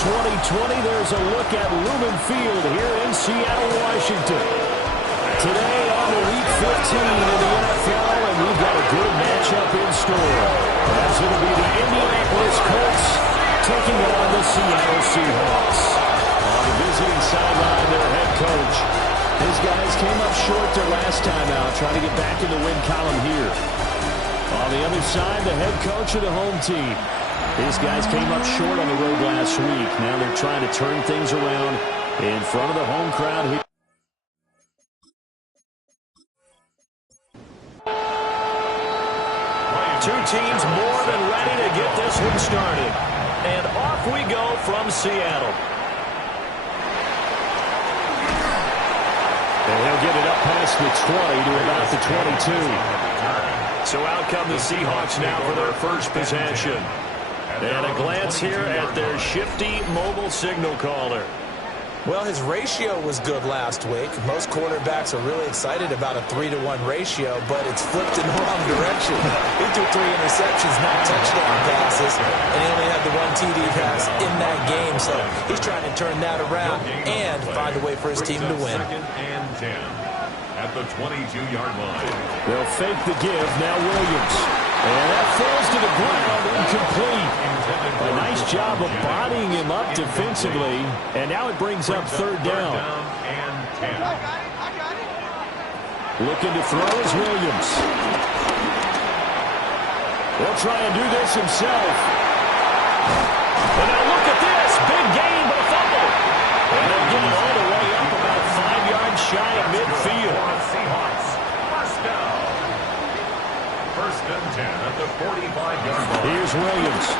2020, there's a look at Lumen Field here in Seattle, Washington. Today on Week 15 in the NFL, and we've got a good matchup in store. As it'll be the Indianapolis Colts taking on the Seattle Seahawks. On the visiting sideline, their head coach. His guys came up short their last time out, trying to get back in the win column here. On the other side, the head coach of the home team. These guys came up short on the road last week. Now they're trying to turn things around in front of the home crowd here. Two teams more than ready to get this one started. And off we go from Seattle. And he'll get it up past the 20 to about the 22. So out come the Seahawks now for their first possession. And a glance here at their shifty mobile signal caller. Well, his ratio was good last week. Most quarterbacks are really excited about a 3-to-1 ratio, but it's flipped in the wrong direction. He threw 3 interceptions, not touchdown passes, and he only had the 1 TD pass in that game. So he's trying to turn that around and find a way for his team to win. Second and 10 at the 22-yard line. They'll fake the give. Now Williams. And that falls to the ground, incomplete. A nice job of bodying him up defensively. And now it brings up third down. And 10. Looking to throw is Williams. He'll try and do this himself. And now look at this. Big gain, but a fumble. And they'll get it all the way up about 5 yards shy of midfield. Seahawks. First down. First and 10 at the 45-yard line. Here's Williams.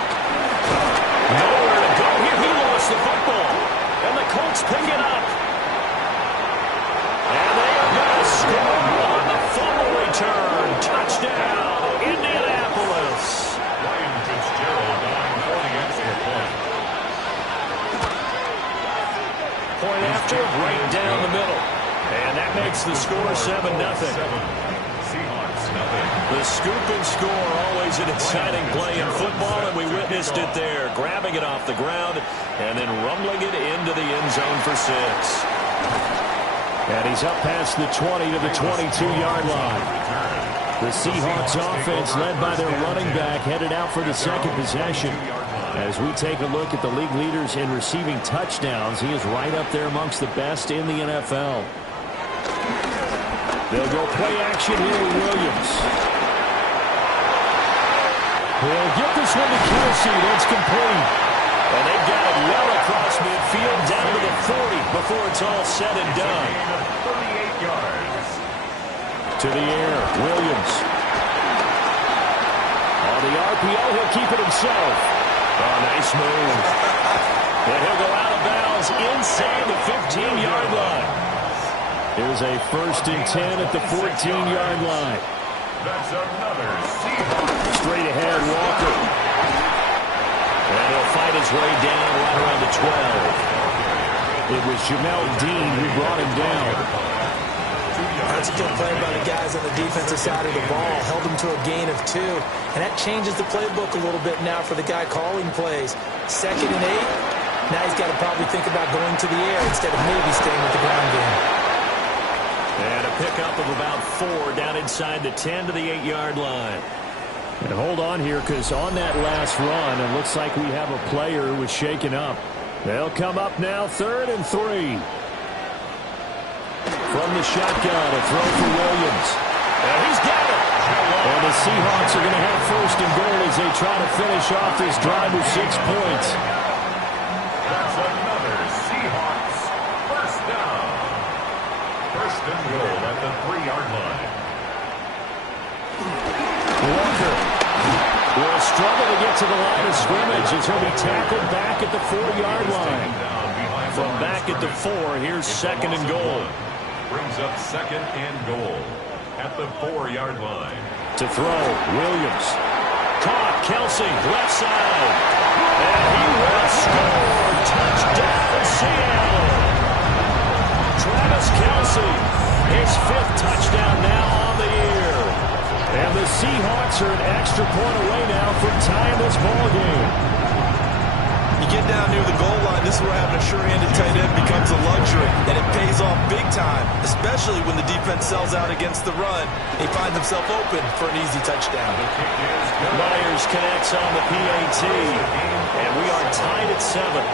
Nowhere to go here. He lost the football. And the Colts pick it up. And they are going to score on the fumble return. Touchdown, Indianapolis. Ryan Fitzgerald on for the extra point. Point after, right down the middle. And that makes the score 7-0. Seahawks, nothing. The scoop and score, always an exciting play in football, and we witnessed it there. Grabbing it off the ground and then rumbling it into the end zone for 6. And he's up past the 20 to the 22-yard line. The Seahawks offense, led by their running back, headed out for the second possession. As we take a look at the league leaders in receiving touchdowns, he is right up there amongst the best in the NFL. They'll go play action here with Williams. He'll get this one to Kelsey. That's complete. And they've got it well across midfield down to the 40 before it's all said and done. 38 yards. To the air, Williams. On the RPO, he'll keep it himself. Oh, nice move. And he'll go out of bounds inside the 15-yard line. Here's a first and 10 at the 14-yard line. That's another Seahawks. Straight ahead, Walker. And he'll fight his way down right around the 12. It was Jamel Dean who brought him down. That's a good play by the guys on the defensive side of the ball. Held him to a gain of 2. And that changes the playbook a little bit now for the guy calling plays. 2nd and 8. Now he's got to probably think about going to the air instead of maybe staying with the ground game. And a pickup of about 4 down inside the 10 to the 8-yard line. And hold on here, because on that last run, it looks like we have a player who was shaken up. They'll come up now, 3rd and 3. From the shotgun, a throw for Williams. And he's got it. And the Seahawks are going to have 1st and goal as they try to finish off this drive with 6 points. That's another Seahawks. First down. First and goal at the 3-yard line. Walker will struggle to get to the line of scrimmage as he'll be tackled back at the 4-yard line. From back at the 4, here's 2nd and goal. Brings up 2nd and goal at the 4-yard line. To throw, Williams. Caught, Kelsey, left side. And he will score. Touchdown, Seattle. Travis Kelsey, his 5th touchdown now on the year. And the Seahawks are an extra point away now from tying this ball game. You get down near the goal line, is where having a sure-handed tight end becomes a luxury, and it pays off big time, especially when the defense sells out against the run. He finds himself open for an easy touchdown. Myers connects on the PAT, and we are tied at 7.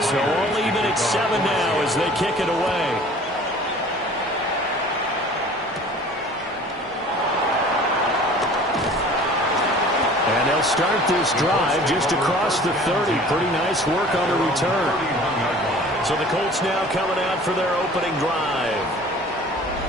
So all even at 7 now as they kick it away. And they'll start this drive just across the 30. Pretty nice work on the return. So the Colts now coming out for their opening drive.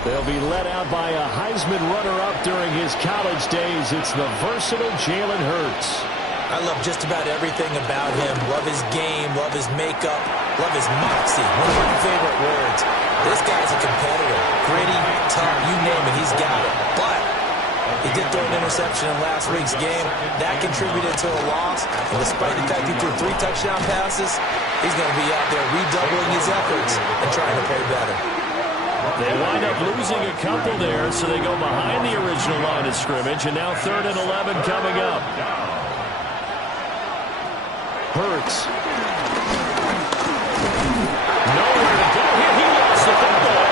They'll be led out by a Heisman runner-up during his college days. It's the versatile Jalen Hurts. I love just about everything about him. Love his game, love his makeup, love his moxie. One of my favorite words. This guy's a competitor. Gritty, tough, you name it, he's got it. But he did throw an interception in last week's game. That contributed to a loss. And despite the fact he threw 3 touchdown passes, he's going to be out there redoubling his efforts and trying to play better. They wind up losing a couple there, so they go behind the original line of scrimmage. And now 3rd and 11 coming up. Hurts. Nowhere to go here. He lost the football.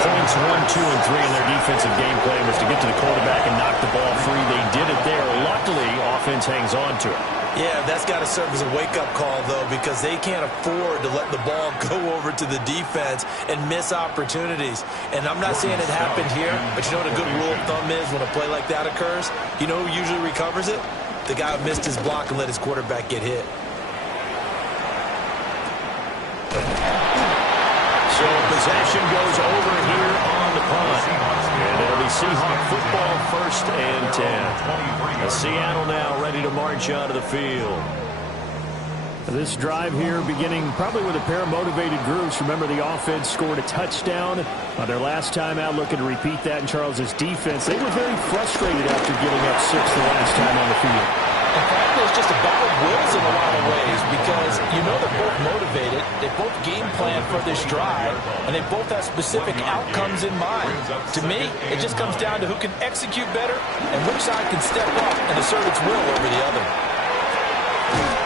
Points 1, 2, and 3 in their defensive game plan was to get to the quarterback and knock the ball free. They did it there. Luckily, offense hangs on to it. Yeah, that's got to serve as a wake-up call, though, because they can't afford to let the ball go over to the defense and miss opportunities. And I'm not saying it happened here, but you know what a good rule of thumb is when a play like that occurs? You know who usually recovers it? The guy who missed his block and let his quarterback get hit. So possession goes over here on the punt. And it'll be Seahawk football 1st and 10. Seattle now ready to march onto the field. This drive here beginning probably with a pair of motivated groups. Remember, the offense scored a touchdown on their last time out, looking to repeat that in Charles's defense. They were very frustrated after giving up 6 the last time on the field. And frankly, it's just a battle of wills in a lot of ways because you know they're both motivated, they both game plan for this drive, and they both have specific outcomes in mind. To me, it just comes down to who can execute better and which side can step up and assert its will over the other.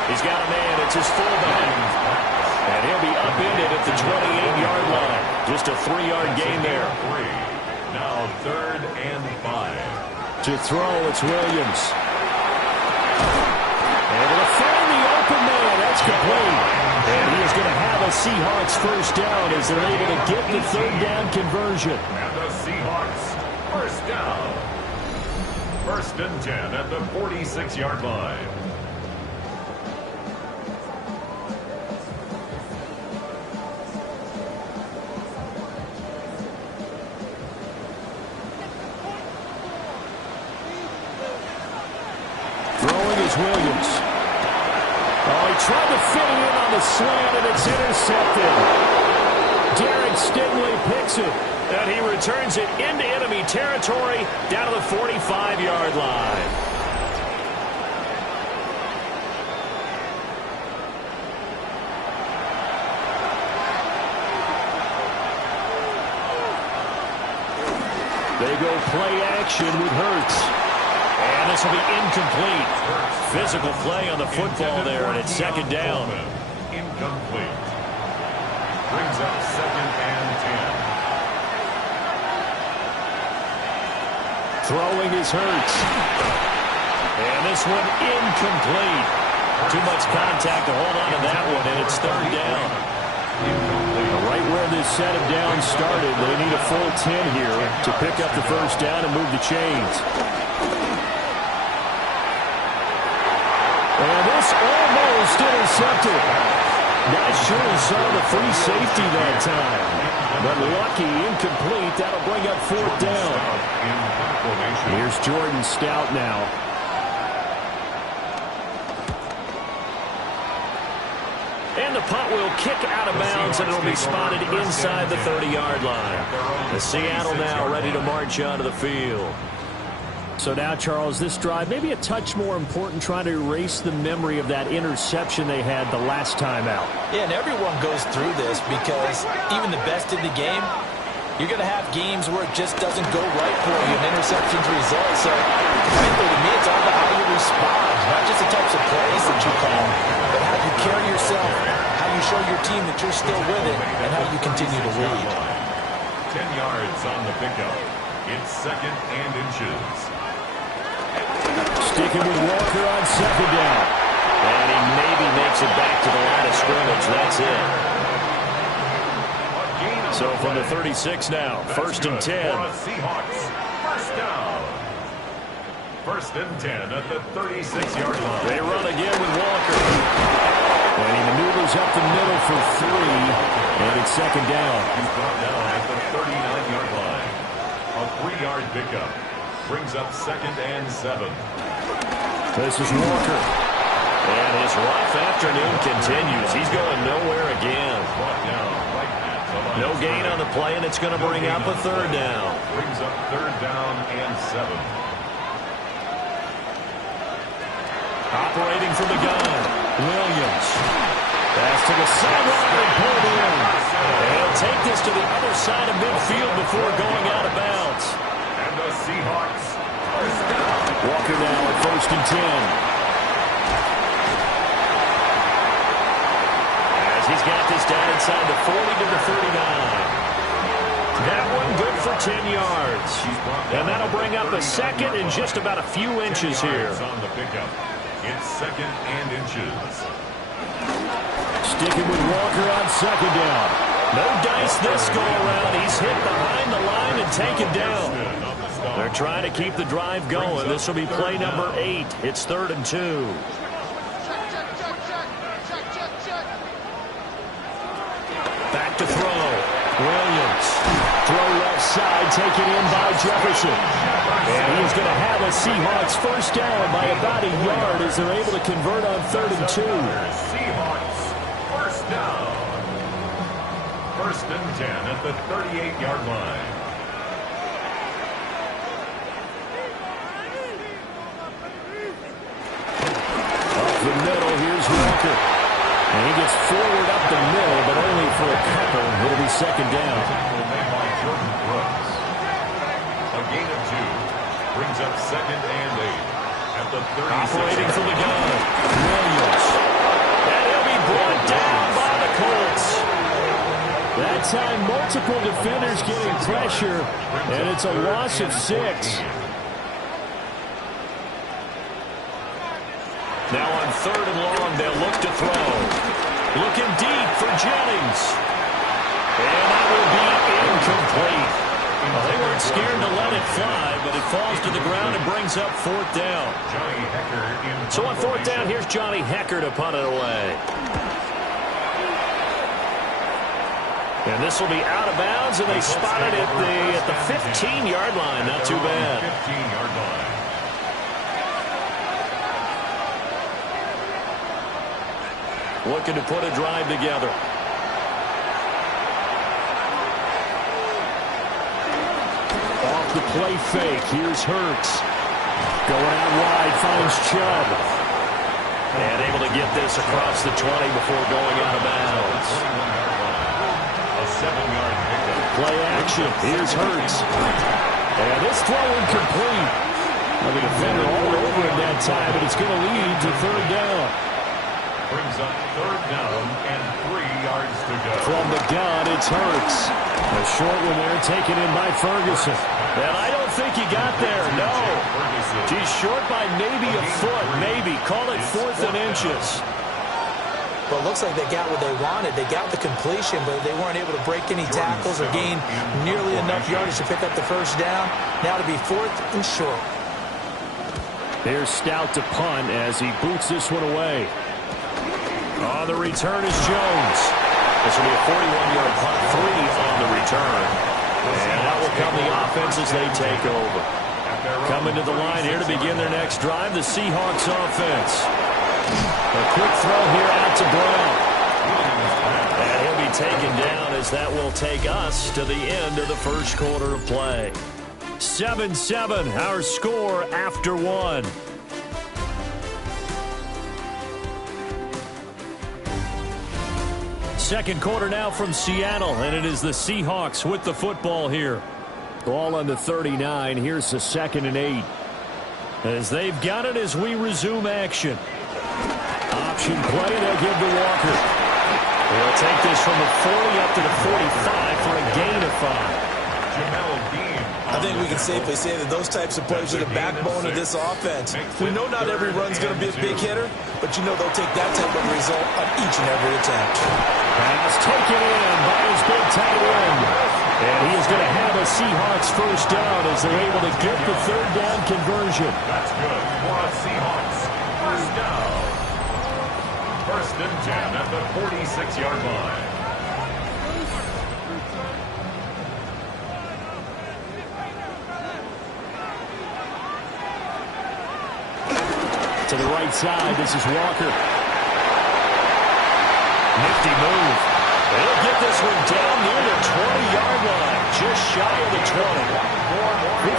He's got a man. It's his fullback. And he'll be upended at the 28-yard line. Just a 3-yard gain there. Now 3rd and 5. To throw, it's Williams. Able to find the open man. That's complete. And he is going to have a Seahawks 1st down as they're able to get the 3rd down conversion. And the Seahawks 1st down. 1st and 10 at the 46-yard line. Williams. Oh, he tried to fit it in on the slant, and it's intercepted. Derek Stingley picks it, and he returns it into enemy territory down to the 45-yard line. They go play action with Hurts. And this will be incomplete. Physical play on the football there, and it's 2nd down. Incomplete. Brings up 2nd and 10. Throwing is Hurts. And this one incomplete. Too much contact to hold on to that one, and it's 3rd down. Right where this set of downs started, they need a full 10 here to pick up the 1st down and move the chains. And this almost intercepted. Not sure he saw the free safety that time. But lucky, incomplete. That'll bring up 4th down. Here's Jordan Stout now. And the punt will kick out of bounds, and it'll be spotted inside the 30-yard line. The Seattle now ready to march onto the field. So now, Charles, this drive maybe a touch more important, trying to erase the memory of that interception they had the last time out. Yeah, and everyone goes through this because even the best in the game, You're going to have games where it just doesn't go right for you, and interceptions result. So, frankly, to me, it's all about how you respond, not just the types of plays that you call, but how you carry yourself, how you show your team that you're still with it, and how you continue to lead. 10 yards on the pickup. It's 2nd and inches. Sticking with Walker on 2nd down. And he maybe makes it back to the line of scrimmage. That's it. So from the 36 now, 1st and 10. Seahawks, 1st down. 1st and 10 at the 36-yard line. They run again with Walker. And he maneuvers up the middle for 3. And it's 2nd down. He's brought down at the 39-yard line. A 3-yard pickup. Brings up 2nd and 7. This is Walker. And his rough afternoon continues. He's going nowhere again. Brought down right at the line. No gain on the play, and it's going to bring up a 3rd down. Brings up 3rd down and 7. Operating from the gun, Williams. Pass to the sideline and pulled in. And he'll take this to the other side of midfield before going out of bounds. And the Seahawks, 1st down. Walker now at 1st and 10. As he's got this down inside the 40 to the 39. That one good for 10 yards. And that'll bring up a 2nd and just about a few inches here. On the pickup. It's 2nd and inches. Sticking with Walker on 2nd down. No dice this go around. He's hit behind the line and taken down. They're trying to keep the drive going. This will be play number 8. It's 3rd and 2. Back to throw. Williams. Throw left side, taken in by Jefferson. And he's going to have a Seahawks 1st down by about a yard as they're able to convert on 3rd and 2. Seahawks, 1st down. 1st and 10 at the 38-yard line. Up the middle, here's Walker. And he gets forward up the middle, but only for a couple. It'll be 2nd down. Made by Jordan Brooks. A gain of 2. Brings up 2nd and 8. At the 36. Operating from the gun. Williams. And he'll be brought down by the Colts. That time, multiple defenders getting pressure, and it's a loss of 6. Now on 3rd and long, they'll look to throw. Looking deep for Jennings. And that will be incomplete. Well, they weren't scared to let it fly, but it falls to the ground and brings up 4th down. So on 4th down, here's Johnny Hecker to punt it away. And this will be out of bounds, and they spot it at the 15-yard line. Not too bad. 15-yard line. Looking to put a drive together. Off the play fake. Here's Hurts. Going out wide, finds Chubb. And able to get this across the 20 before going out of bounds. A 7-yard pickup. Play action. Here's Hurts. And this throw incomplete. Well, the defender all over him that time, but it's going to lead to 3rd down. Brings up 3rd down and 3 yards to go. From the gun, it's Hurts. A short one there, taken in by Ferguson. And I don't think he got there, no. He's short by maybe a foot, maybe. Call it 4th and inches. Well, it looks like they got what they wanted. They got the completion, but they weren't able to break any tackles or gain nearly enough yardage to pick up the 1st down. Now to be 4th and short. Here's Stout to punt as he boots this one away. On the return is Jones. This will be a 41-yard punt, 3 on the return. And that will come the offense as they take over. Coming to the line here to begin their next drive, the Seahawks offense. A quick throw here out to Brown. And he'll be taken down as that will take us to the end of the 1st quarter of play. 7-7, our score after 1. second quarter now from Seattle, and it is the Seahawks with the football here. Ball on the 39. Here's the 2nd and 8. As they've got it as we resume action. Option play, they'll give to Walker. They'll take this from the 40 up to the 45 for a gain of 5. I think we can safely say that those types of plays are the backbone of this offense. We know not every run's going to be a big hitter, but you know they'll take that type of result on each and every attempt. Pass taken in by his big tight end. And he is going to have a Seahawks first down as they're able to get the 3rd down conversion. That's good for a Seahawks first down. 1st and 10 at the 46-yard line. To the right side, this is Walker. Nifty move. They'll get this one down near the 20-yard line, just shy of the 20.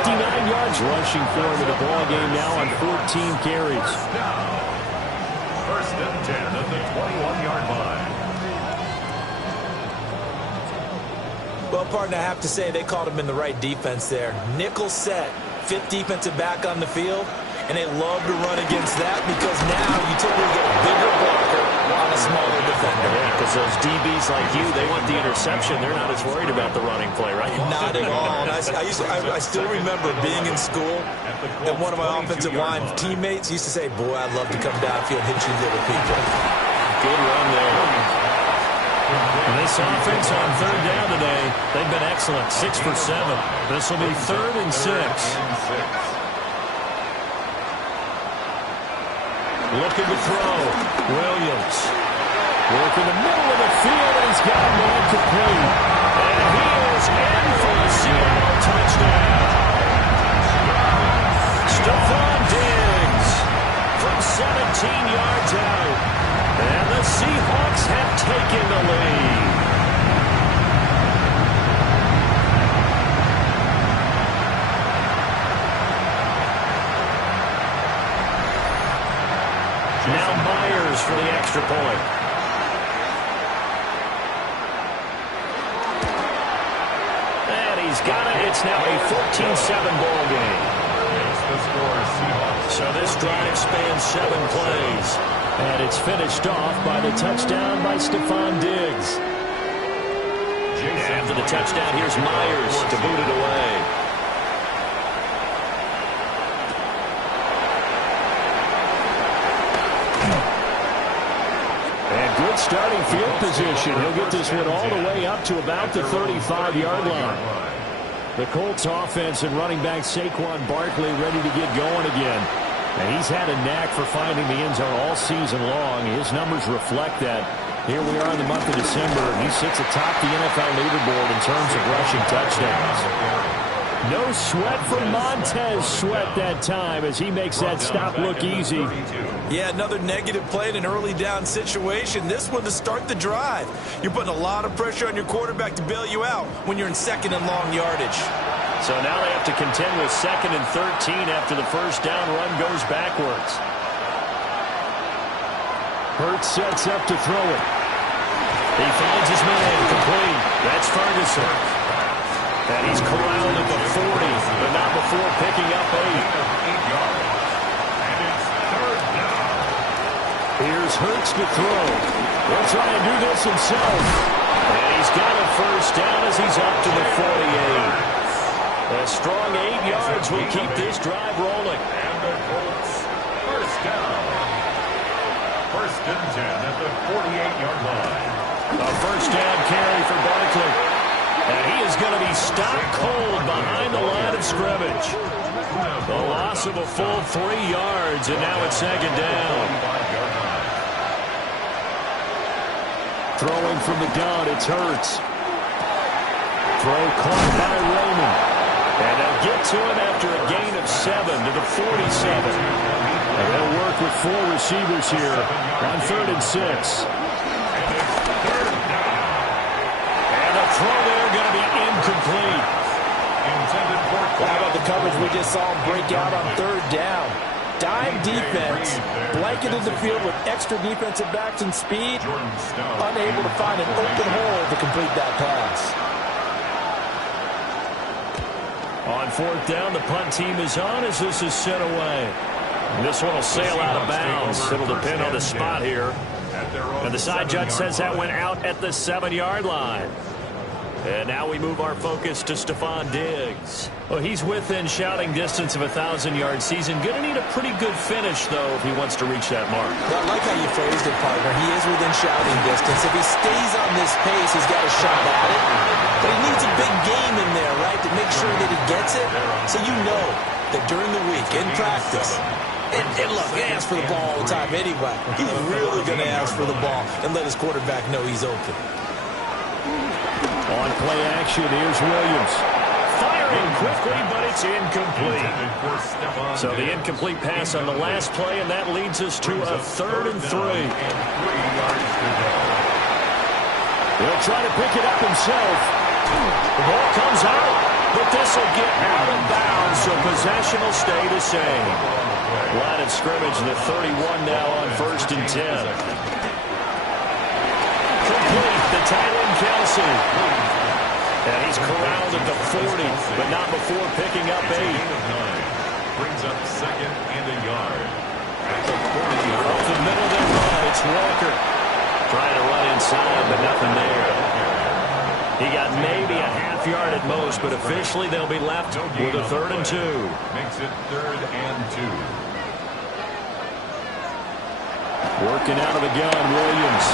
59 yards rushing for him in the ball game now on 14 carries. 1st and 10 at the 21-yard line. Well, partner, I have to say they called him in the right defense there. Nickel set, 5th defensive back on the field. And they love to run against that because now you typically get a bigger blocker on a smaller defender. Yeah, because those DBs like you, they want the interception. They're not as worried about the running play, right? Not at all. And I still remember being in school, and one of my offensive line teammates used to say, boy, I'd love to come downfield and hit you little people. Good run there. And this offense on 3rd down today, they've been excellent, 6 for 7. This will be 3rd and 6. Looking to throw. Williams. Working the middle of the field, and he's got a man complete. And he is in for a Seattle touchdown. Stephon Diggs from 17 yards out. And the Seahawks have taken the lead. Now Myers for the extra point. And he's got it. It's now a 14-7 ball game. So this drive spans 7 plays. And it's finished off by the touchdown by Stephon Diggs. After the touchdown, here's Myers to boot it away. Starting field position. He'll get this one all the way up to about the 35-yard line. The Colts offense and running back Saquon Barkley ready to get going again. And he's had a knack for finding the end zone all season long. His numbers reflect that. Here we are in the month of December, and he sits atop the NFL leaderboard in terms of rushing touchdowns. No sweat from Montez Sweat that time as he makes that stop look easy. Yeah, another negative play in an early down situation. This one to start the drive. You're putting a lot of pressure on your quarterback to bail you out when you're in 2nd and long yardage. So now they have to contend with 2nd and 13 after the first down run goes backwards. Hurts sets up to throw it. He finds his man complete. That's Ferguson. And he's corralled at the 40, but not before picking up 8. Here's Hurts to throw. He'll try and do this himself. And he's got a first down as he's up to the 48. A strong 8 yards will keep this drive rolling. And the Colts first down. 1st and 10 at the 48-yard line. A first down carry for Barkley. And he is going to be stopped cold behind the line of scrimmage. The loss of a full 3 yards, and now it's 2nd down. Throwing from the gun, it's Hurts. Throw caught by Raymond. And they'll get to him after a gain of 7 to the 47. And they'll work with 4 receivers here on 3rd and 6. Throw there going to be incomplete. How about the coverage we just saw him break out on 3rd down? Dime defense, blanketed the field with extra defensive backs and speed, unable to find an open hole to complete that pass. On fourth down, the punt team is on as this is sent away. This one will sail out of bounds. It'll depend on the spot here. And the side judge says that went out at the 7-yard line. And now we move our focus to Stephon Diggs. Well, he's within shouting distance of a 1,000-yard season. Going to need a pretty good finish, though, if he wants to reach that mark. Well, I like how you phrased it, partner. He is within shouting distance. If he stays on this pace, he's got a shot at it. But he needs a big game in there, right, to make sure that he gets it. So you know that during the week, in practice, and look, he asks for the ball all the time anyway. He's really going to ask for the ball and let his quarterback know he's open. On play action, here's Williams. Firing quickly, but it's incomplete. So the incomplete pass on the last play, and that leads us to a 3rd and 3. He'll try to pick it up himself. The ball comes out, but this will get out of bounds, so possession will stay the same. Line of scrimmage, the 31 now on 1st and 10. Complete, the tight end Kelsey. And he's corralled at the 40, but not before picking up 8. Brings up 2nd and a yard. At the 40. Off the middle of the run, it's Walker. Trying to run inside, but nothing there. He got maybe a half yard at most, but officially they'll be left with a 3rd and 2. Makes it 3rd and 2. Working out of the gun, Williams.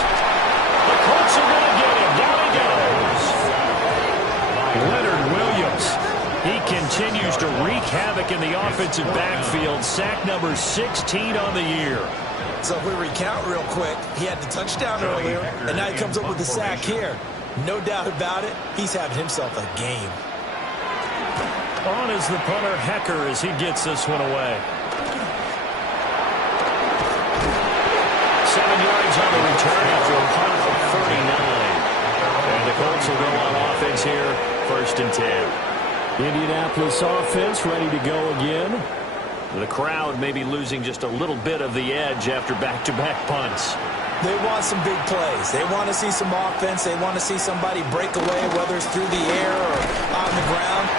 The Colts are going to get him. Down he goes. Leonard Williams. He continues to wreak havoc in the offensive backfield. Sack number 16 on the year. So if we recount real quick, he had the touchdown earlier, and now he comes up with the sack here. No doubt about it, he's having himself a game. On is the punter Hecker as he gets this one away. 7 yards on the return after a punt of 39. And the Colts will go on offense here, 1st and 10. Indianapolis offense ready to go again. The crowd may be losing just a little bit of the edge after back-to-back punts. They want some big plays. They want to see some offense. They want to see somebody break away, whether it's through the air or on the ground.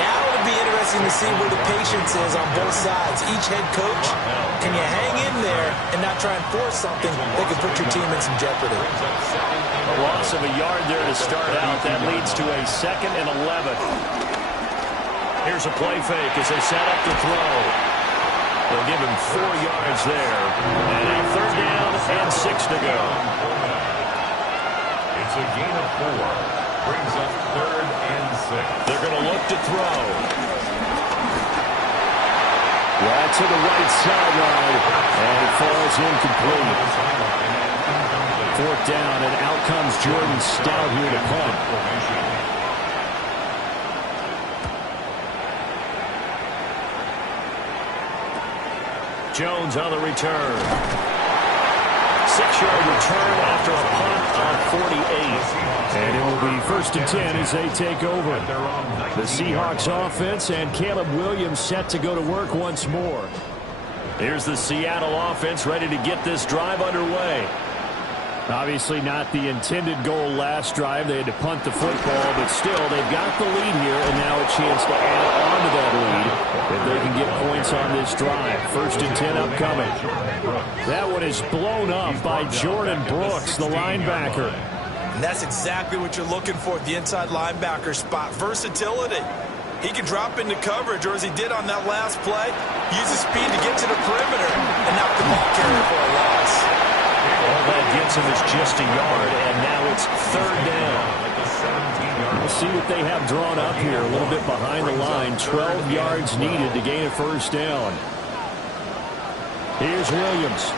Now it'll be interesting to see where the patience is on both sides. Each head coach, can you hang in there and not try and force something that could put your team in some jeopardy? A loss of a yard there to start out. That leads to a 2nd and 11. Here's a play fake as they set up to throw. They'll give him 4 yards there. And now 3rd down and 6 to go. It's a gain of 4. Brings up 3rd and 6. They're going to look to throw. Right to the right sideline. And it falls incomplete. 4th down, and out comes Jordan Stout here to punt. Jones on the return. 6-yard return after a punt on 48. And it will be 1st and 10 as they take over. The Seahawks offense and Caleb Williams set to go to work once more. Here's the Seattle offense ready to get this drive underway. Obviously not the intended goal last drive. They had to punt the football, but still, they've got the lead here, and now a chance to add on to that lead if they can get points on this drive. 1st and 10 upcoming. That one is blown up by Jordan Brooks, the linebacker. And that's exactly what you're looking for at the inside linebacker spot. Versatility. He can drop into coverage, or as he did on that last play, use his speed to get to the perimeter and knock the ball carrier for a loss. All that gets him is just a yard, and now it's 3rd down. We'll see what they have drawn up here, a little bit behind the line. 12 yards needed to gain a 1st down. Here's Williams.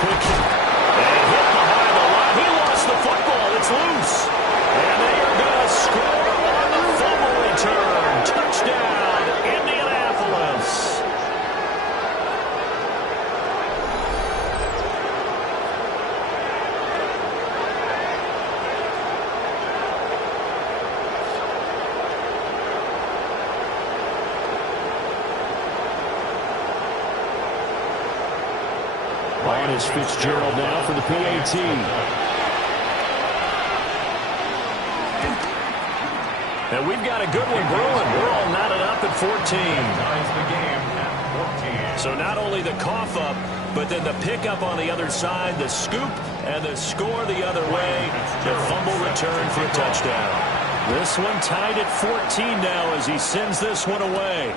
Quick hit. And hit behind the line. He lost the football. It's loose. And they are going to score on the fumble return. Touchdown, Indianapolis. Travis Fitzgerald now for the PAT. And we've got a good one brewing. We're all knotted up at 14. So not only the cough up, but then the pickup on the other side, the scoop, and the score the other way. The fumble return for a touchdown. This one tied at 14 now as he sends this one away.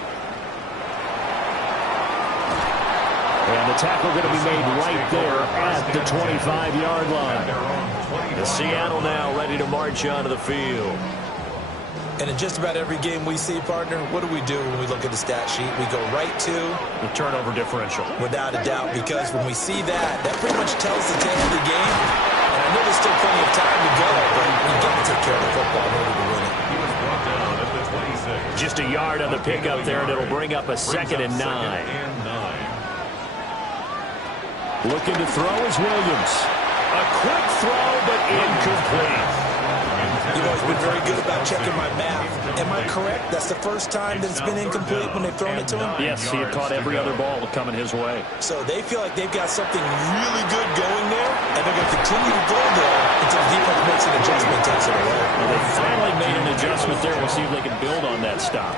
And the tackle going to be made right there at the 25-yard line. The Seattle now ready to march onto the field. And in just about every game we see, partner, what do we do when we look at the stat sheet? We go right to the turnover differential. Without a doubt, because when we see that, that pretty much tells the tale of the game. And I know there's still plenty of time to go, but you got to take care of the football in order to win it. He was brought down at the 26. Just a yard on the pickup there, and it'll bring up a 2nd and 9. Looking to throw is Williams. A quick throw, but incomplete. You've always been very good about checking my math. Am I correct? That's the first time that it's been incomplete when they've thrown it to him? Yes, he had caught every other ball coming his way. So they feel like they've got something really good going there, and they're going to continue to go there until the defense makes an adjustment, takes it away. Well, they finally made an adjustment there. We'll see if they can build on that stop.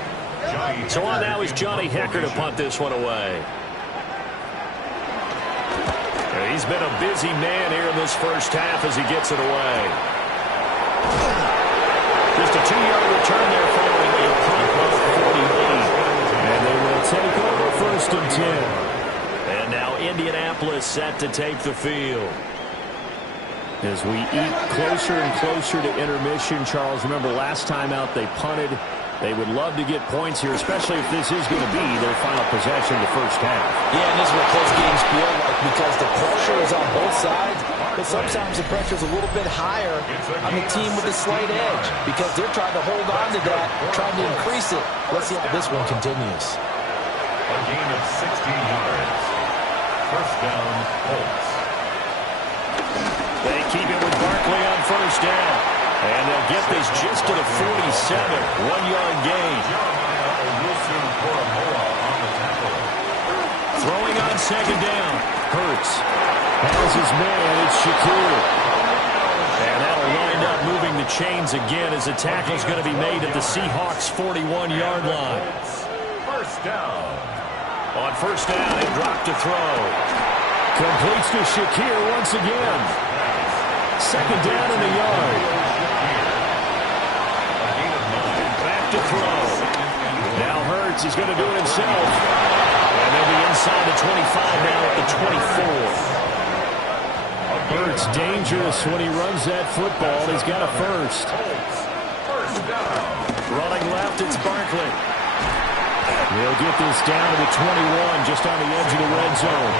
So on now is Johnny Hecker to punt this one away. He's been a busy man here in this first half as he gets it away. Just a 2-yard return there following a punt of 48. And they will take over 1st and 10. And now Indianapolis set to take the field. As we eat closer and closer to intermission, Charles, remember last time out they punted. They would love to get points here, especially if this is going to be their final possession of the first half. Yeah, and this is what close games feel like because the pressure is on both sides, but sometimes the pressure is a little bit higher on the team with a slight edge because they're trying to hold on to that, trying to increase it. Let's see how this one continues. A gain of 16 yards. First down, Colts. They keep it with Barkley on first down. And they'll get this just to the 47. 1-yard gain. Throwing on 2nd down. Hurts has his man. It's Shakir. And that'll wind up moving the chains again as the tackle's going to be made at the Seahawks' 41-yard line. First down. On first down, they drop to throw. Completes to Shakir once again. 2nd down in the yard. Back to throw. Now Hurts is going to do it himself. And they'll be inside the 25 now at the 24. Hurts dangerous when he runs that football. He's got a first. Running left, it's Barkley. He'll get this down to the 21, just on the edge of the red zone.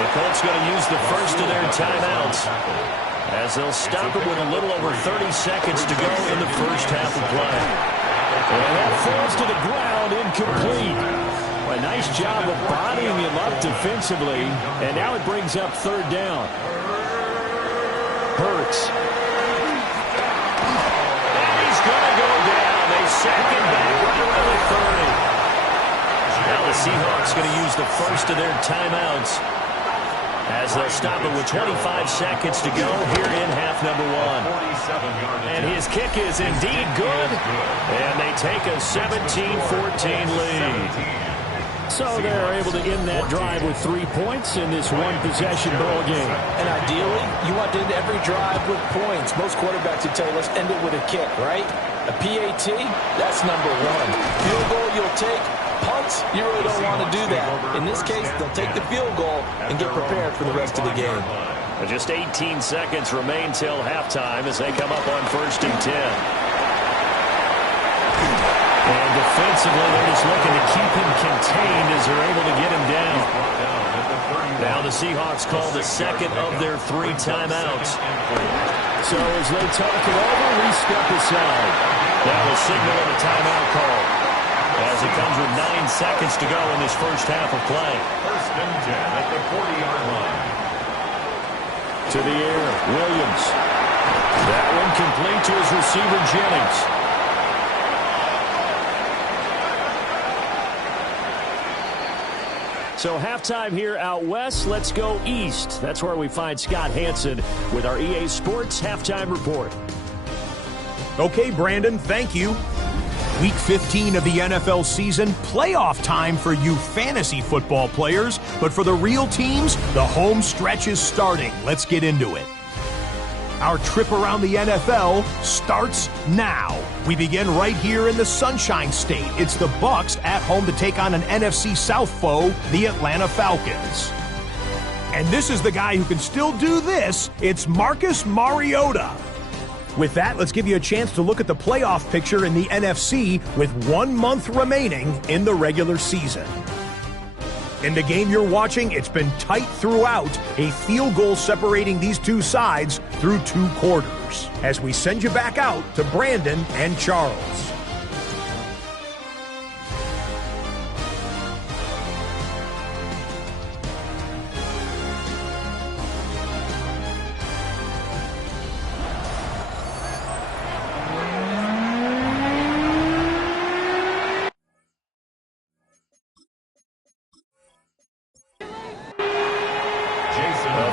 The Colts going to use the first of their timeouts as they'll stop it with a little over 30 seconds to go in the first half of play. And that falls to the ground, incomplete. A nice job of bodying him up defensively, and now it brings up 3rd down. Hurts. And he's going to go down. They sack him back right around the 30. Now the Seahawks going to use the first of their timeouts as they'll stop it with 25 seconds to go here in half number 1. And his kick is indeed good, and they take a 17-14 lead. So they're able to end that drive with 3 points in this one-possession ball game. And ideally, you want to end every drive with points. Most quarterbacks would tell you, let's end it with a kick, right? A PAT, that's number 1. Field goal you'll take. Punts, you really don't want to do that. In this case, they'll take the field goal and get prepared for the rest of the game. Just 18 seconds remain till halftime as they come up on 1st and 10. And defensively, they're just looking to keep him contained as they're able to get him down. Now the Seahawks call the second of their 3 timeouts. So as they talk it over, we step aside. That will signal a timeout call as it comes with 9 seconds to go in this first half of play. 1st and 10 at the 40-yard line. To the air, Williams. That one complete to his receiver, Jennings. So halftime here out west. Let's go east. That's where we find Scott Hansen with our EA Sports Halftime Report. Okay, Brandon, thank you. Week 15 of the NFL season, playoff time for you fantasy football players. But for the real teams, the home stretch is starting. Let's get into it. Our trip around the NFL starts now. We begin right here in the Sunshine State. It's the Bucs at home to take on an NFC South foe, the Atlanta Falcons. And this is the guy who can still do this. It's Marcus Mariota. With that, let's give you a chance to look at the playoff picture in the NFC with 1 month remaining in the regular season. In the game you're watching, it's been tight throughout, a field goal separating these two sides through 2 quarters. As we send you back out to Brandon and Charles.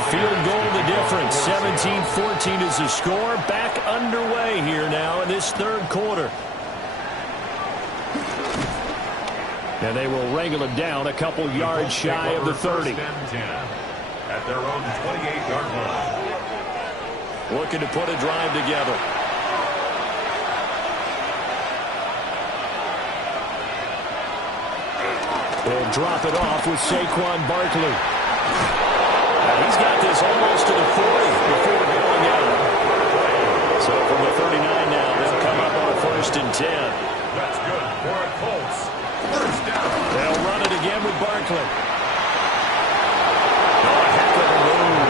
Field goal the difference. 17-14 is the score. Back underway here now in this third quarter. And they will wrangle it down a couple yards shy of the 30. At their own 28-yard line. Looking to put a drive together. They'll drop it off with Saquon Barkley. He's got this almost to the 40 before going out. So from the 39 now, they'll come up on 1st and 10. That's good for a Colts. First down. They'll run it again with Barkley. Oh, a heck of a move.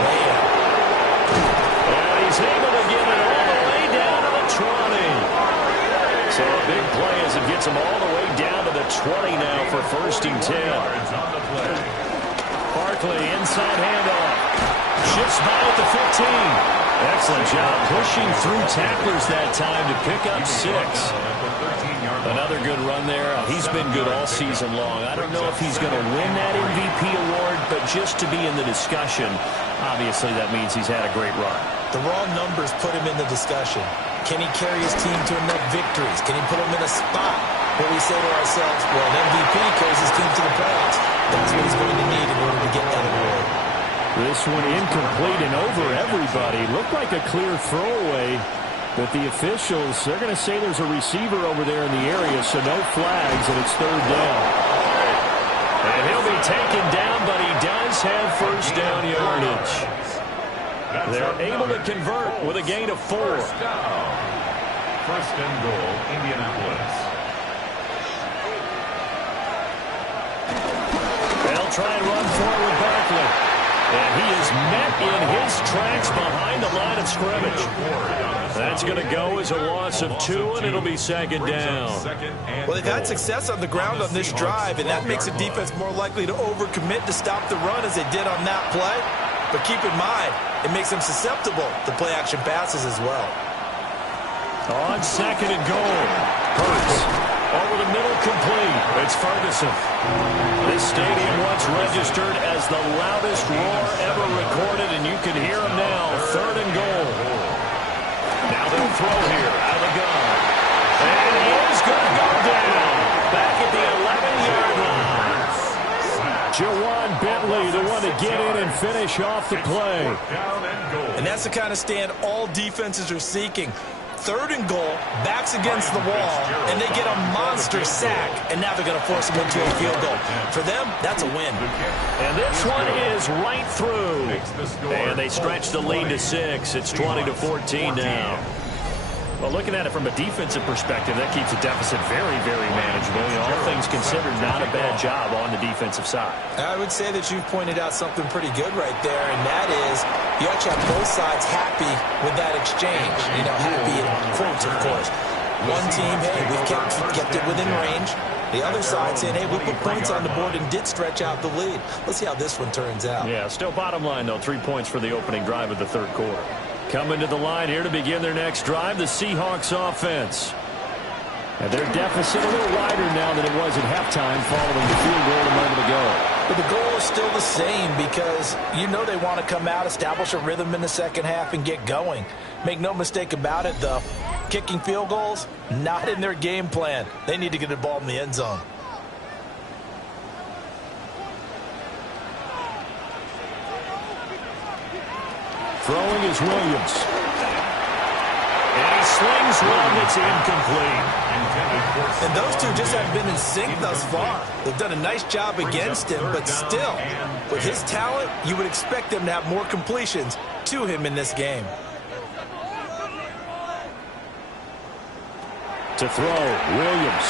And he's able to get it all the way down to the 20. So a big play as it gets him all the way down to the 20 now for 1st and 10. On the play. Barkley, inside handoff. Shifts by at the 15. Excellent job pushing through tacklers that time to pick up 6. Another good run there. He's been good all season long. I don't know if he's going to win that MVP award, but just to be in the discussion, obviously that means he's had a great run. The raw numbers put him in the discussion. Can he carry his team to enough victories? Can he put them in a spot where we say to ourselves, well, an MVP carries his team to the playoffs. That's what he's going to need in order to get that award. This one incomplete and over everybody. Looked like a clear throwaway, but the officials, they're going to say there's a receiver over there in the area, so no flags, and it's 3rd down. And he'll be taken down, but he does have 1st down yardage. They're able to convert with a gain of 4. First and goal, Indianapolis. They'll try and run forward Barkley. And he is met in his tracks behind the line of scrimmage. That's going to go as a loss of 2, and it'll be 2nd down. Well, they've had success on the ground on this drive, and that makes the defense more likely to overcommit to stop the run as they did on that play. But keep in mind, it makes them susceptible to play-action passes as well. On 2nd and goal, Hurts. Over the middle, complete. It's Ferguson. This stadium once registered as the loudest roar ever recorded, and you can hear him now. 3rd and goal. Now they'll throw here out of the gun. And he is going to go down. Back at the 11-yard line. Jawan Bentley, the one to get in and finish off the play. And that's the kind of stand all defenses are seeking. 3rd and goal, backs against the wall, and they get a monster sack, and now they're going to force them into a field goal. For them, that's a win. And this one is right through. And they stretch the lead to 6. It's 20-14 now. Well, looking at it from a defensive perspective, that keeps the deficit very, very manageable. You know, all things considered, not a bad job on the defensive side. I would say that you've pointed out something pretty good right there, and that is you actually have both sides happy with that exchange. You know, happy in quotes, of course. One team, hey, we've kept it within range. The other side saying, hey, we put points on the board and did stretch out the lead. Let's see how this one turns out. Yeah, still bottom line, though, 3 points for the opening drive of the 3rd quarter. Coming to the line here to begin their next drive, the Seahawks offense. And their deficit a little wider now than it was at halftime following the field goal a moment ago. But the goal is still the same because you know they want to come out, establish a rhythm in the second half, and get going. Make no mistake about it, though. Kicking field goals, not in their game plan. They need to get the ball in the end zone. Throwing is Williams. And he slings one that's incomplete. And those two just haven't been in sync thus far. They've done a nice job against him, but still, with his talent, you would expect them to have more completions to him in this game. To throw, Williams.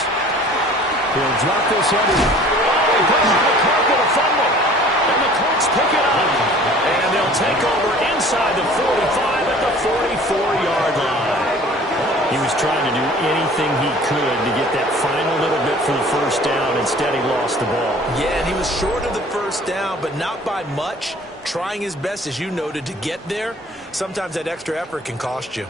He'll drop this heavy. Oh, put on the carpet, a fumble. And the Colts pick it up. And they'll take over inside the 45 at the 44-yard line. He was trying to do anything he could to get that final little bit for the first down. Instead, he lost the ball. Yeah, and he was short of the first down, but not by much. Trying his best, as you noted, to get there. Sometimes that extra effort can cost you.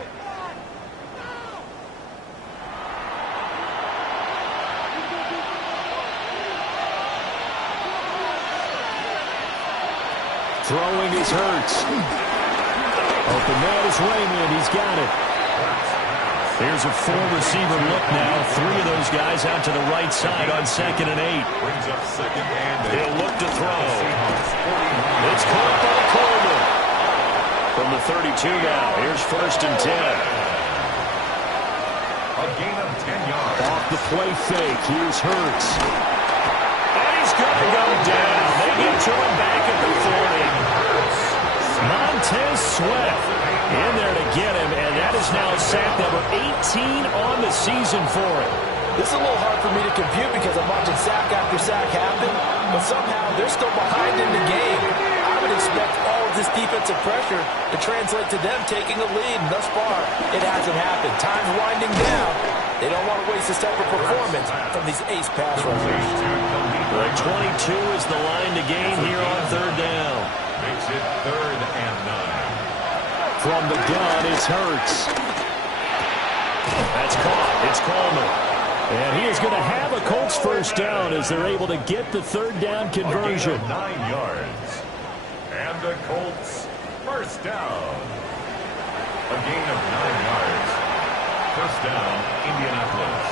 Throwing is Hurts. Open man is Raymond. He's got it. There's a four-receiver look now. Three of those guys out to the right side on 2nd and 8. He'll look to throw. It's caught by Coleman. From the 32 now. Here's 1st and 10. A gain of 10 yards. Off the play fake. Here's Hurts. And he's going to go down. They get to him back at the 40. Montez Sweat in there to get him, and that is now sack number 18 on the season for him. This is a little hard for me to compute because I'm watching sack after sack happen, but somehow they're still behind in the game. I would expect all of this defensive pressure to translate to them taking a lead. Thus far, it hasn't happened. Time's winding down. They don't want to waste this type of performance from these ace pass rushers. Well, 22 is the line to gain here on 3rd down. Makes it 3rd and 9. From the gun, it's Hurts. That's caught. It's Coleman. And he is going to have a Colts first down as they're able to get the 3rd down conversion. A gain of 9 yards. And the Colts first down. A gain of 9 yards. First down, Indianapolis.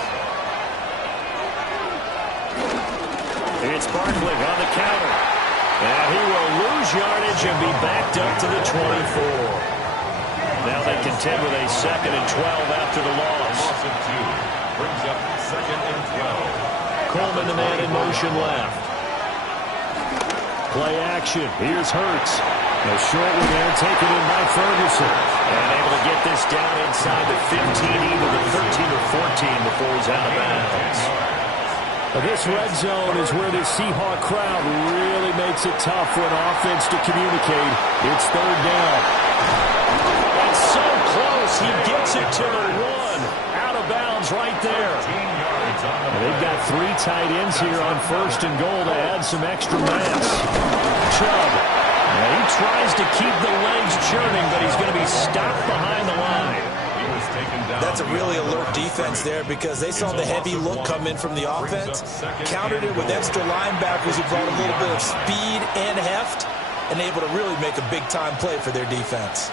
It's Barkley on the counter. And he will lose yardage and be backed up to the 24. Now they contend with a 2nd and 12 after the loss. Loss of 2. Brings up 2nd and 12. Coleman, the man in motion left. Play action. Here's Hurts. A short one there, taken in by Ferguson. And able to get this down inside the 15, either the 13 or 14 before he's out of bounds. This red zone is where the Seahawk crowd really makes it tough for an offense to communicate. It's 3rd down. And so close, he gets it to the 1. Out of bounds right there. And they've got 3 tight ends here on 1st and goal to add some extra mass. Chubb. Now he tries to keep the legs churning, but he's going to be stopped behind the line. That's a really alert defense there because they saw the heavy look come in from the offense, countered it with extra linebackers who brought a little bit of speed and heft, and able to really make a big-time play for their defense.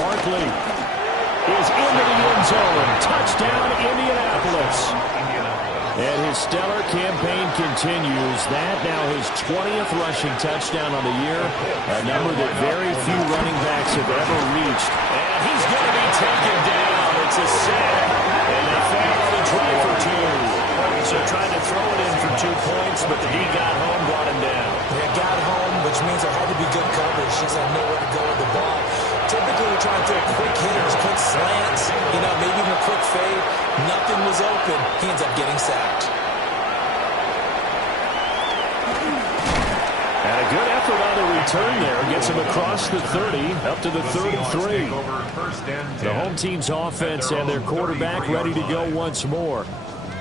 Barkley is into the end zone. Touchdown, Indianapolis. And his stellar campaign continues. That now his 20th rushing touchdown on the year, a number that very few running backs have ever reached. And he's going to be taken down. It's a sack. And they found on the try for 2. So tried to throw it in for 2 points, but the D got home, brought him down. They got home, which means there had to be good coverage. Just had nowhere to go with the ball. Typically, you're trying to throw quick hitters, quick slants, maybe even a quick fade. Nothing was open. He ends up getting sacked. And a good effort on the return there. Gets him across the 30, up to the 33. The home team's offense and their quarterback ready to go once more.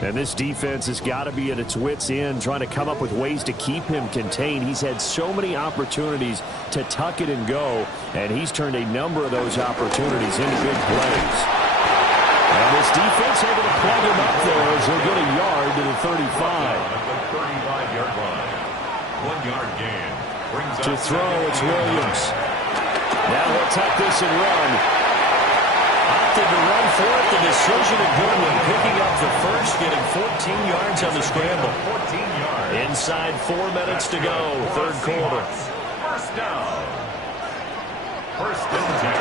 And this defense has got to be at its wits' end, trying to come up with ways to keep him contained. He's had so many opportunities to tuck it and go, and he's turned a number of those opportunities into big plays. And this defense able to plug him up there as he'll get a yard to the 35. At the 35-yard line. 1-yard gain. Brings To up throw, it's 2nd and Williams. Now he'll tuck this and run. Opted to run for it. The decision a good one. Picking up the first, getting 14 yards on the scramble. 14 yards. Inside 4 minutes to go, third quarter. First down. First and 10.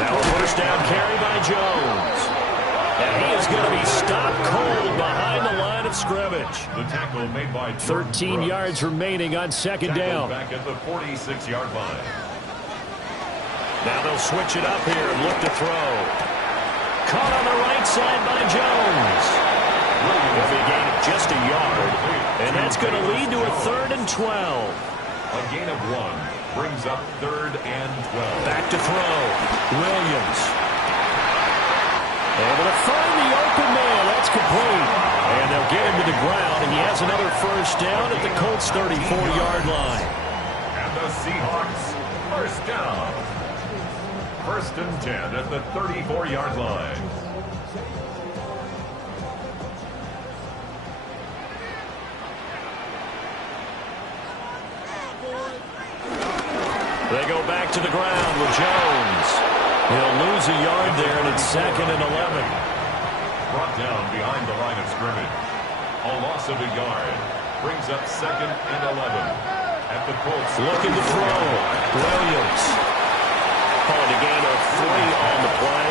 Now a first down carry by Jones. And he is going to be stopped cold behind the line of scrimmage. The tackle made by 13 yards remaining on second down. Back at the 46-yard line. Now they'll switch it up here and look to throw. Caught on the right side by Jones. Will be a gain of just a yard. And that's going to lead to a 3rd and 12. A gain of 1 brings up 3rd and 12. Back to throw. Williams. Able to find the open man. That's complete. And they'll get him to the ground, and he has another first down at the Colts' 34-yard line. And the Seahawks, first down. First and 10 at the 34-yard line. They go back to the ground with Jones. He'll lose a yard there, and it's 2nd and 11. Brought down behind the line of scrimmage. A loss of a yard brings up 2nd and 11 at the Colts. Looking to throw. Williams. Calling a gain of 3 on the play.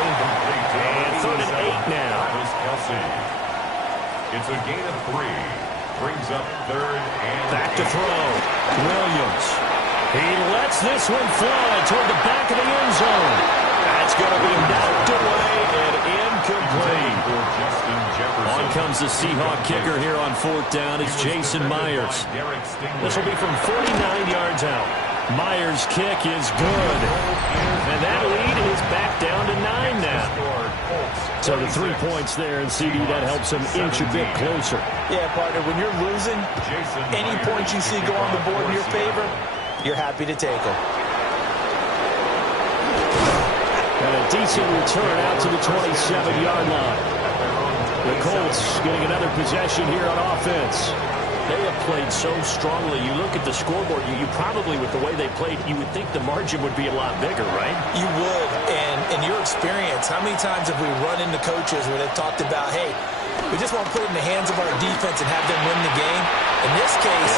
And 3rd and 8 now. Kelsey. It's a gain of 3. Brings up 3rd and back to throw. Williams. He lets this one fly toward the back of the end zone. That's going to be knocked away and incomplete. On comes the Seahawk kicker here on 4th down. It's Jason Myers. This will be from 49 yards out. Myers' kick is good. And that lead is back down to 9 now. So the 3 points there, and CD, that helps him inch a bit closer. Yeah, partner, when you're losing, any points you see go on the board in your favor, you're happy to take them. And a decent return out to the 27-yard line. The Colts getting another possession here on offense. They have played so strongly. You look at the scoreboard, you probably, with the way they played, you would think the margin would be a lot bigger, right? You would. And in your experience, how many times have we run into coaches where they've talked about, hey, we just want to put it in the hands of our defense and have them win the game? In this case,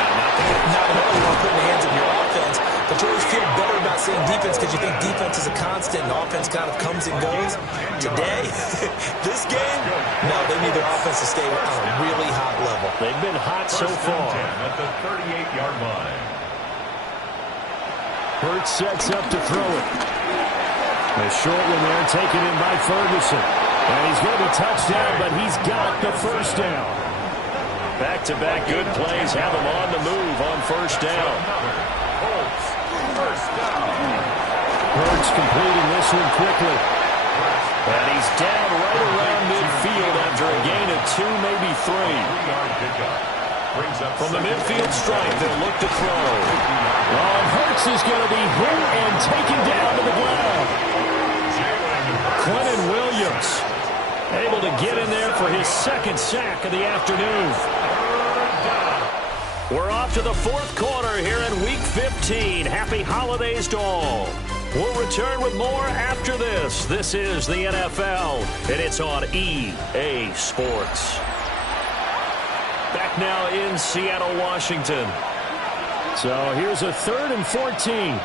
not at all. You want to put it in the hands of your offense, but you always feel better about saying defense because you think defense is a constant and offense kind of comes and goes. Today, this game, no, they need their offense to stay on a really hot level. They've been hot so far. At the 38-yard line. Hurts sets up to throw it. A short one there taken in by Ferguson. And he's going to be touched down, but he's got the first down. Back-to-back good plays have him on the move on first down. Colts, first down. Hurts completing this one quickly. And he's down right around midfield after a gain of 2, maybe 3. 3-yard pickup. Brings up From the midfield stripe, they'll look to throw. And Hurts is going to be hit and taken down to the ground. Quentin Williams able to get in there for his 2nd sack of the afternoon. We're off to the 4th quarter here in Week 15. Happy holidays to all. We'll return with more after this. This is the NFL, and it's on EA Sports. Back now in Seattle, Washington. So here's a 3rd and 14.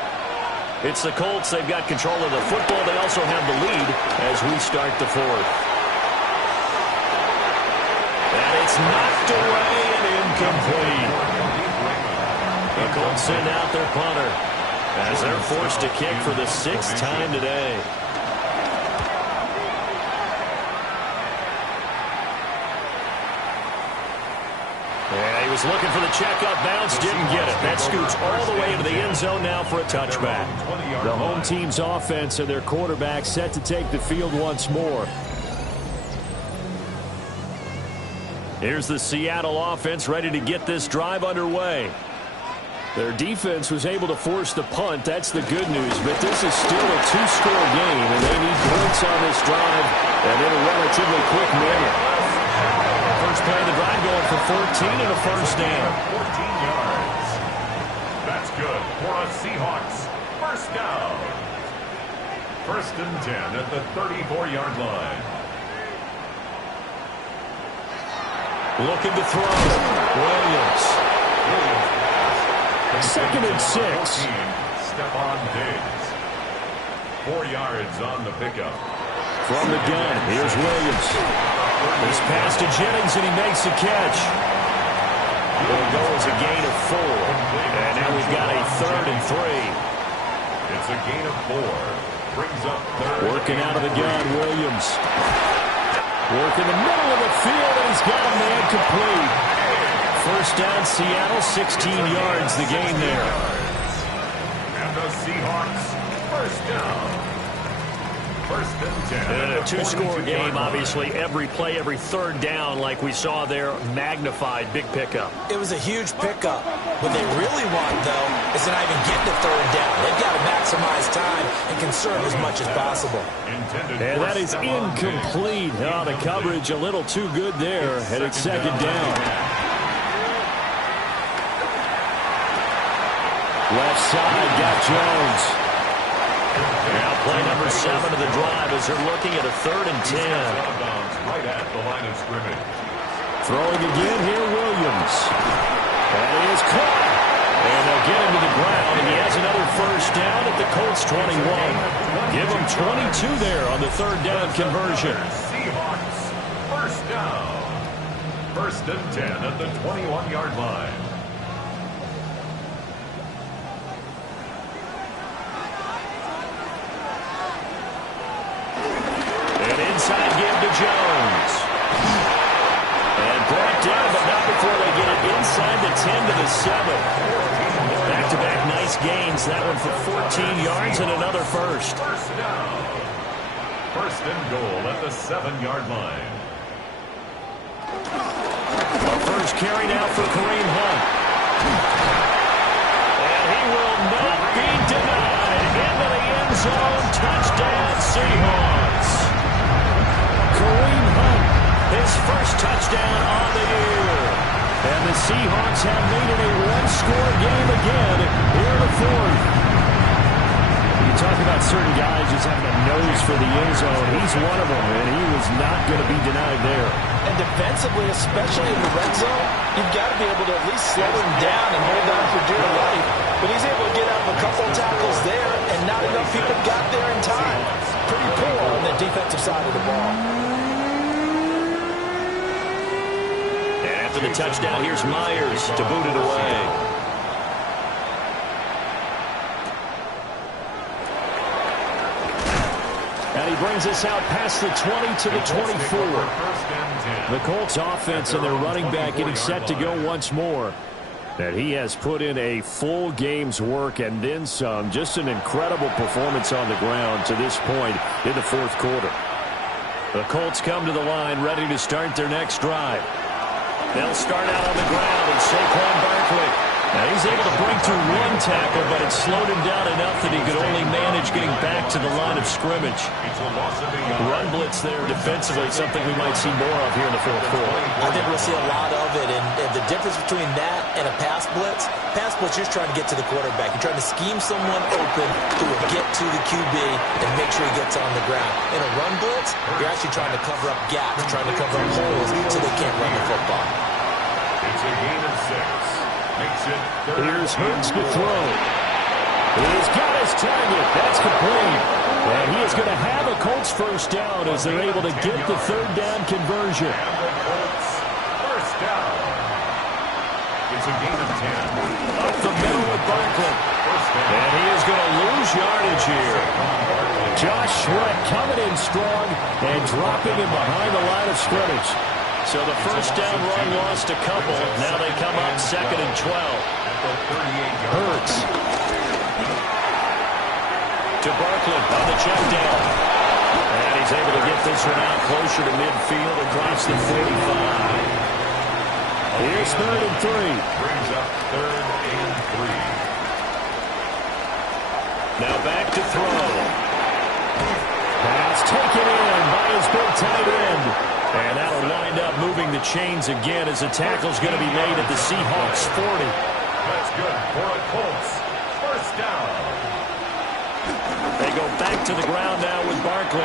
It's the Colts. They've got control of the football. They also have the lead as we start the 4th. And it's knocked away and incomplete. The Colts send out their punter as they're forced to kick for the 6th time today. Yeah, he was looking for the checkup bounce, didn't get it. That scoots all the way into the end zone now for a touchback. The home team's offense and their quarterback set to take the field once more. Here's the Seattle offense ready to get this drive underway. Their defense was able to force the punt. That's the good news. But this is still a 2-score game, and they need points on this drive and in a relatively quick manner. First play of the drive going for 14 and a first down. 14 yards. good for a Seahawks first down. 1st and 10 at the 34-yard line. Looking to throw. Williams. 2nd and 6. Stephon Diggs. 4 yards on the pickup. From the gun, here's Williams. This pass to Jennings, and he makes the catch. It'll go as a gain of 4. And now we've got a 3rd and 3. It's a gain of 4. Brings up 3rd. Working out of the gun, Williams. Working the middle of the field, and he's got a man complete. First down, Seattle, 16 yards, the gain there. And the Seahawks, first down. 1st and 10. A two-score game, obviously. Every play, every third down, like we saw there, magnified, big pickup. It was a huge pickup. What they really want, though, is to not even get to 3rd down. They've got to maximize time and conserve as much as possible. And that is incomplete. Oh, the coverage a little too good there, and it's 2nd down. Left side, got Jones. Now play number 7 of the drive as they're looking at a 3rd and 10. Right at the line of scrimmage. Throwing again here, Williams. That is caught. And they'll get him to the ground, and he has another first down at the Colts 21. Give him 22 there on the 3rd down conversion. Seahawks, first down. 1st and 10 at the 21-yard line. Inside give to Jones. And brought down, but not before they get it inside the 10 to the 7. Back-to-back nice gains. That one for 14 yards and another first. First down. 1st and goal at the 7-yard line. A first carry now for Kareem Hunt. And he will not be denied. Into the end zone. Touchdown, Seahawks. Kareem Hunt, his first touchdown on the year. And the Seahawks have made it a one-score game again here in the 4th. You talk about certain guys just having a nose for the end zone. He's one of them, and he was not going to be denied there. And defensively, especially in the red zone, you've got to be able to at least slow him down and hold on for dear life. But he's able to get out of a couple of tackles there, and not enough people got there in time. Pretty poor on the defensive side of the ball. After the touchdown, here's Myers to boot it away. And he brings us out past the 20 to the 24. The Colts offense and their running back getting set to go once more. And he has put in a full game's work and then some. Just an incredible performance on the ground to this point in the 4th quarter. The Colts come to the line ready to start their next drive. They'll start out on the ground, and Saquon Barkley. Now he's able to break through one tackle, but it slowed him down enough that he could only manage getting back to the line of scrimmage. Run blitz there defensively, something we might see more of here in the 4th quarter. I think we'll see a lot of it, and the difference between that and a pass blitz, you're just trying to get to the quarterback. You're trying to scheme someone open who will get to the QB and make sure he gets on the ground. In a run blitz, you're actually trying to cover up gaps, trying to cover up holes so they can't run the football. It's a gain of 6. Makes it 3rd. Here's Hurts to throw. He's got his target. That's complete. And he is going to have a Colts first down as they're able to get the 3rd down conversion. And the Colts first down. It's a gain of 10. Up the middle with Barkley. And he is going to lose yardage here. Josh Sweat coming in strong and dropping him behind the line of scrimmage. So the first down run lost a couple. Now they come up 2nd and 12. Hurts. To Barkley on the check down. And he's able to get this one out closer to midfield across the 45. Here's 3rd and 3. Brings up 3rd and 3. Now back to throw. Pass taken in by his big tight end. And that'll wind up moving the chains again as the tackle's going to be made at the Seahawks 40. That's good for a Colts First down. They go back to the ground now with Barkley.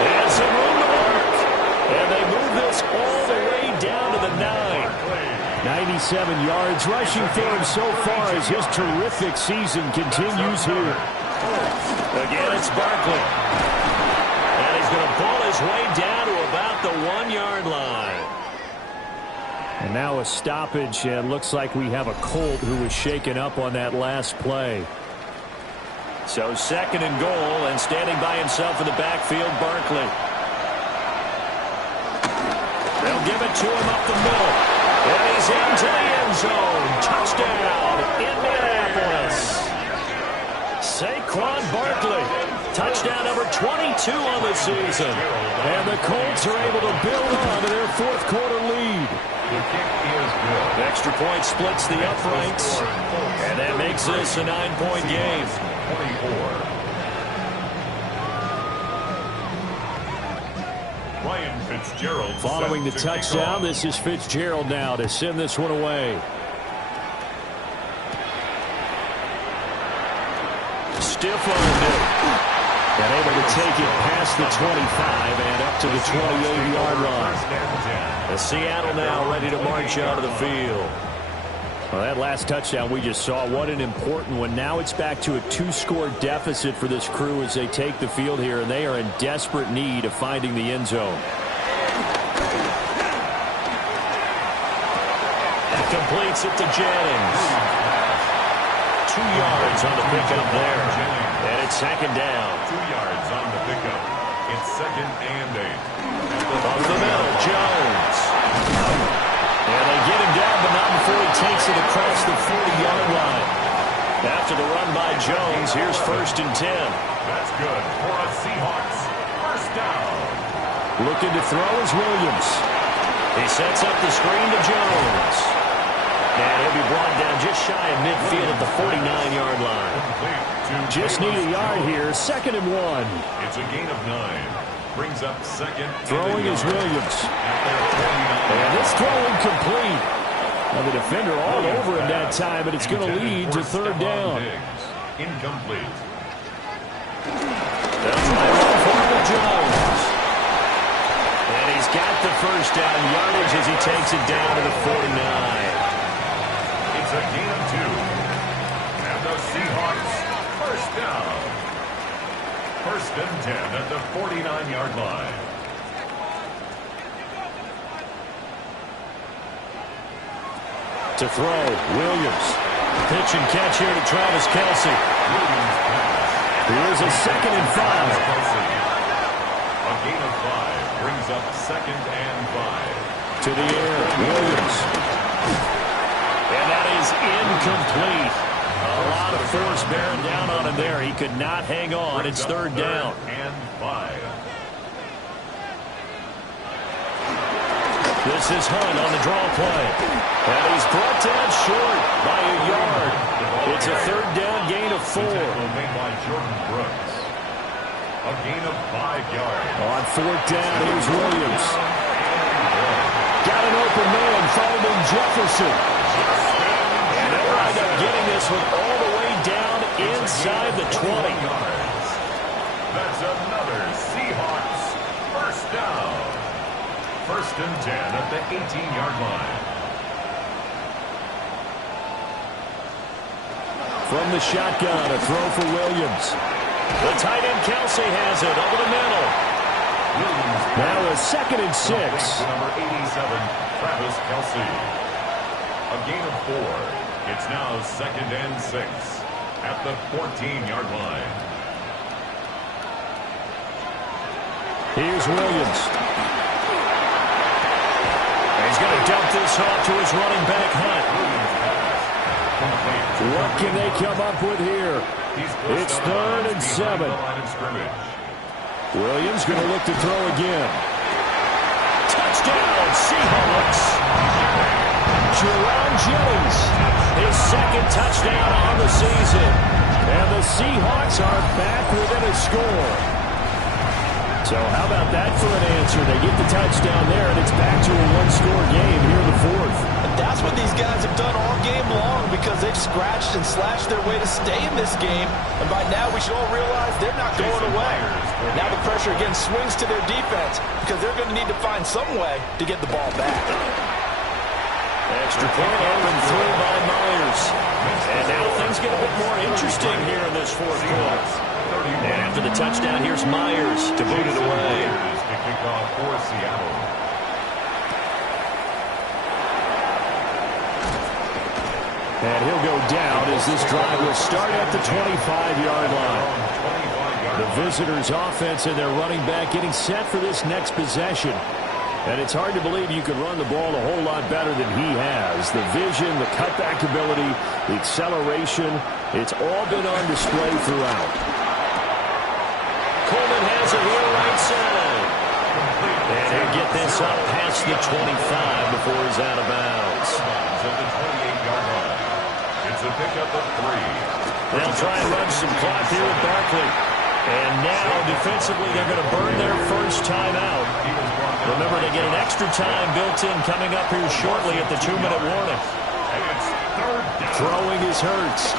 And some room to work. And they move this all the way down to the 9. 97 yards rushing for him so far as his terrific season continues here. Again, it's Barkley. And he's going to pull his way down to about the 1-yard line. And now a stoppage, and looks like we have a Colt who was shaken up on that last play. So 2nd and goal, and standing by himself in the backfield, Barkley. They'll give it to him up the middle. And he's into the end zone. Touchdown, Indianapolis. Saquon Barkley. Touchdown number 22 on the season. And the Colts are able to build on to their 4th quarter lead. The kick is good. Extra point splits the uprights. And that makes this a 9-point game. 24. Ryan Fitzgerald Following the touchdown, this is Fitzgerald now to send this one away. Stiff armed it. And able to take it past the 25 and up to the 28-yard line. And Seattle now ready to march out of the field. Well, that last touchdown we just saw, what an important one. Now it's back to a 2-score deficit for this crew as they take the field here, and they are in desperate need of finding the end zone. That completes it to Jennings. 2 yards on the pickup there. And it's 2nd down. 2 yards on the pickup. It's 2nd and 8. Up the middle, Jones. And they get him down, but not before he takes it across the 40-yard line. After the run by Jones, here's 1st and 10. That's good for a Seahawks. First down. Looking to throw is Williams. He sets up the screen to Jones. And he'll be brought down just shy of midfield at the 49-yard line. Just need a yard here. 2nd and 1. It's a gain of 9. Brings up 2nd. Throwing is Williams. And this throw incomplete. Now the defender all over him that time, but it's going to lead to 3rd down. Incomplete. That's right off Arnold Jones. And he's got the 1st down yardage as he takes it down to the 49. It's a gain of 2. And the Seahawks, 1st down. 1st and 10 at the 49-yard line. To throw, Williams. Pitch and catch here to Travis Kelce. Here's a 2nd and 5. A gain of 5 brings up 2nd and 5. To the air, Williams. And that is incomplete. A lot of force bearing down on him there. He could not hang on. It's 3rd down. And 5. This is Hunt on the draw play. And he's brought down short by a yard. It's a 3rd down gain of 4. Made by Jordan Brooks. A gain of 5 yards. On 4th down, here's Williams. Got an open man, finding Jefferson. And they'll wind up getting this one all the way down inside the 20. That's another Seahawks 1st down. 1st and 10 at the 18-yard line. From the shotgun, a throw for Williams. The tight end Kelce has it over the middle. Now a 2nd and 6. Number 87, Travis Kelce. A gain of 4. It's now 2nd and 6 at the 14-yard line. Here's Williams. He's going to dump this off to his running back, Hunt. What can they come up with here? It's 3rd and 7. Williams going to look to throw again. Touchdown, Seahawks. Jerome Jennings, his 2nd touchdown on the season. And the Seahawks are back within a score. So how about that for an answer? They get the touchdown there, and it's back to a one-score game here in the fourth. And that's what these guys have done all game long because they've scratched and slashed their way to stay in this game. And by now, we should all realize they're not going away. Now the pressure again swings to their defense because they're going to need to find some way to get the ball back. Extra point up and through by Myers. And now things get a bit more interesting here in this fourth quarter. And after the touchdown, here's Myers to boot it away. To kick off for Seattle. And he'll go down as this drive will start at the 25-yard line. The visitors' offense and their running back getting set for this next possession. And it's hard to believe you can run the ball a whole lot better than he has. The vision, the cutback ability, the acceleration, it's all been on display throughout. Coleman has it here right side. And he'll get this up past the 25 before he's out of bounds. At the 28-yard line. It's a pickup of 3. They'll try and run some clock here with Barkley. And now, defensively, they're going to burn their first timeout. Remember, they get an extra time built in coming up here shortly at the 2-minute warning. And it's third down. Throwing is Hurts.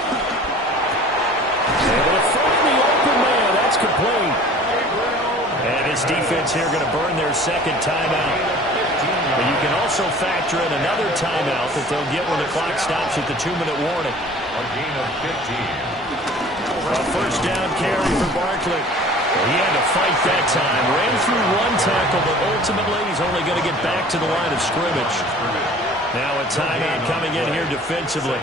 And to find the open man, that's complete. And his defense here going to burn their second timeout. But you can also factor in another timeout that they'll get when the clock stops at the 2-minute warning. A gain of 15. A first down carry for Barkley. He had to fight that time. Ran through one tackle, but ultimately he's only going to get back to the line of scrimmage. Now a timeout coming in here defensively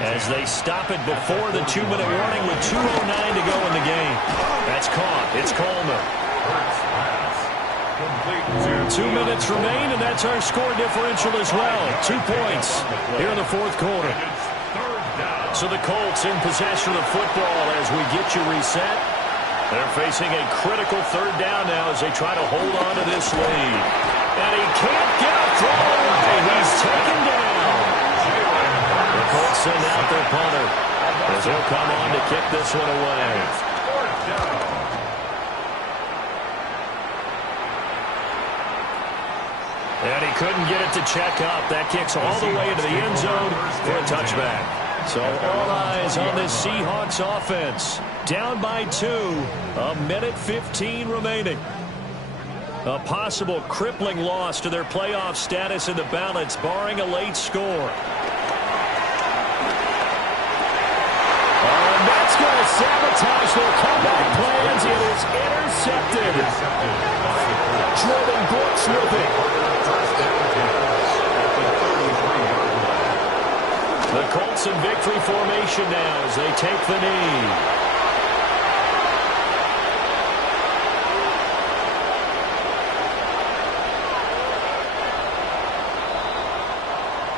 as they stop it before the 2-minute warning with 2:09 to go in the game. That's caught. It's Coleman. 2 minutes remain, and that's our score differential as well. 2 points here in the fourth quarter. So the Colts in possession of the football as we get you reset. They're facing a critical third down now as they try to hold on to this lead. And he can't get a throw away. He's taken down. The Colts send out their punter as he'll come on to kick this one away. And he couldn't get it to check up. That kicks all the way into the end zone for a touchback. So all eyes on this Seahawks offense. Down by 2. 1:15 remaining. A possible crippling loss to their playoff status in the balance, barring a late score. And that's going to sabotage their comeback plans. It is intercepted. Jordan Brooks with it. The Colts in victory formation now as they take the knee.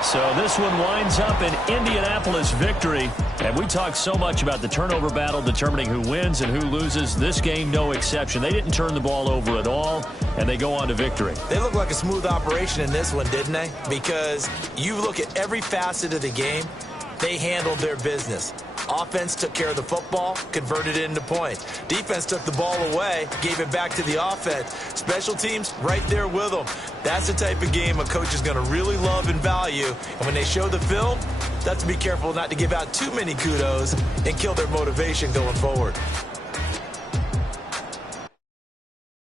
So this one winds up an Indianapolis victory. And we talked so much about the turnover battle determining who wins and who loses. This game, no exception. They didn't turn the ball over at all, and they go on to victory. They look like a smooth operation in this one, didn't they? Because you look at every facet of the game, they handled their business. Offense took care of the football, converted it into points. Defense took the ball away, gave it back to the offense. Special teams, right there with them. That's the type of game a coach is going to really love and value. And when they show the film, that's to be careful not to give out too many kudos and kill their motivation going forward.